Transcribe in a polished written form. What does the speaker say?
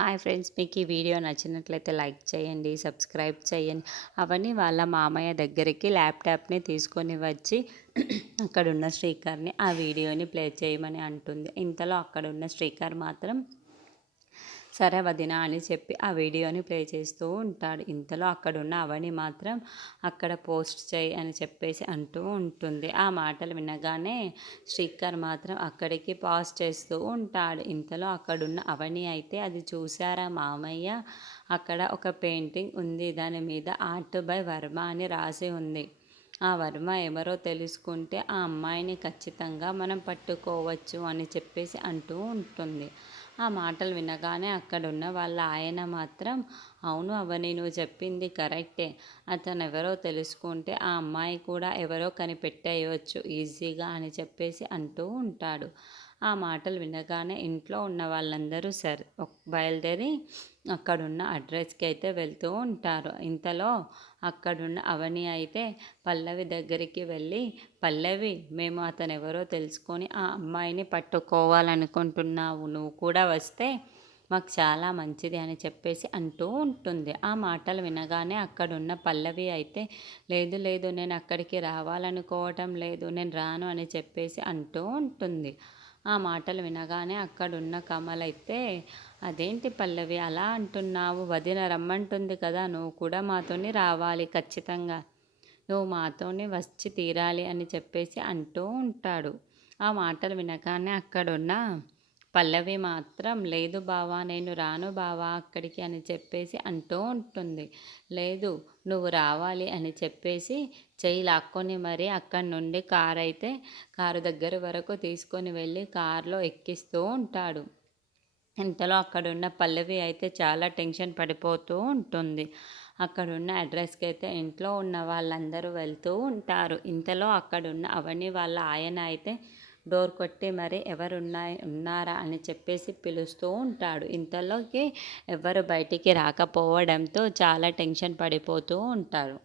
Hi friends, మీకు ఈ video నచ్చినట్లయితే లైక్ చేయండి, సబ్స్క్రైబ్ చేయండి. అవని వాళ్ళ మామయ్య దగ్గరికి ల్యాప్టాప్ని తీసుకొని వచ్చి అక్కడున్న శ్రీకర్ని ఆ వీడియోని ప్లే చేయమని అంటుంది. ఇంతలో అక్కడున్న శ్రీకర్ మాత్రం సరే వదిన అని చెప్పి ఆ వీడియోని ప్లే చేస్తూ ఉంటాడు. ఇంతలో అక్కడున్న అవని మాత్రం అక్కడ పోస్ట్ చేయి అని చెప్పేసి అంటూ ఉంటుంది. ఆ మాటలు వినగానే శ్రీకర్ మాత్రం అక్కడికి పాజ్ చేస్తూ ఉంటాడు. ఇంతలో అక్కడున్న అవని అయితే అది చూసారా మామయ్య, అక్కడ ఒక పెయింటింగ్ ఉంది, దాని మీద ఆర్ట్ బై వర్మ అని రాసి ఉంది. ఆ వర్మ ఎవరో తెలుసుకుంటే ఆ అమ్మాయిని ఖచ్చితంగా మనం పట్టుకోవచ్చు అని చెప్పేసి అంటూ ఉంటుంది. ఆ మాటలు వినగానే అక్కడున్న వాళ్ళ ఆయన మాత్రం అవును అవని, నువ్వు చెప్పింది కరెక్టే, అతను ఎవరో తెలుసుకుంటే ఆ అమ్మాయి కూడా ఎవరో కనిపెట్టేయవచ్చు ఈజీగా అని చెప్పేసి అంటూ ఉంటాడు. ఆ మాటలు వినగానే ఇంట్లో ఉన్న వాళ్ళందరూ సరే బయలుదేరి అక్కడున్న అడ్రస్కి అయితే వెళ్తూ ఉంటారు. ఇంతలో అక్కడున్న అవని అయితే పల్లవి దగ్గరికి వెళ్ళి, పల్లవి, మేము అతను ఎవరో తెలుసుకొని ఆ అమ్మాయిని పట్టుకోవాలనుకుంటున్నావు, నువ్వు కూడా వస్తే మాకు చాలా మంచిది అని చెప్పేసి అంటూ ఉంటుంది. ఆ మాటలు వినగానే అక్కడున్న పల్లవి అయితే లేదు లేదు, నేను అక్కడికి రావాలనుకోవటం లేదు, నేను రాను అని చెప్పేసి అంటూ ఉంటుంది. ఆ మాటలు వినగానే అక్కడున్న కమల్ అయితే అదేంటి పల్లవి అలా అంటున్నావు, వదిన రమ్మంటుంది కదా, నువ్వు కూడా మాతోని రావాలి ఖచ్చితంగా, నువ్వు మాతోనే వచ్చి తీరాలి అని చెప్పేసి అంటూ ఉంటాడు. ఆ మాటలు వినగానే అక్కడున్న పల్లవి మాత్రం లేదు బావా, నేను రాను బావా అక్కడికి అని చెప్పేసి అంటూ ఉంటుంది. లేదు, నువ్వు రావాలి అని చెప్పేసి చెయ్యి లాక్కొని మరీ అక్కడి నుండి కారు దగ్గర వరకు తీసుకొని వెళ్ళి కారులో ఎక్కిస్తూ ఉంటాడు. ఇంతలో అక్కడున్న పల్లవి అయితే చాలా టెన్షన్ పడిపోతూ ఉంటుంది. అక్కడున్న అడ్రస్కి అయితే ఇంట్లో ఉన్న వాళ్ళందరూ వెళ్తూ ఉంటారు. ఇంతలో అక్కడున్న అవని వాళ్ళ ఆయన అయితే డోర్ కొట్టి మరి ఉన్నారా అని చెప్పేసి పిలుస్తూ ఉంటాడు. ఇంతలోకి ఎవరు బయటికి రాకపోవడంతో చాలా టెన్షన్ పడిపోతూ ఉంటారు.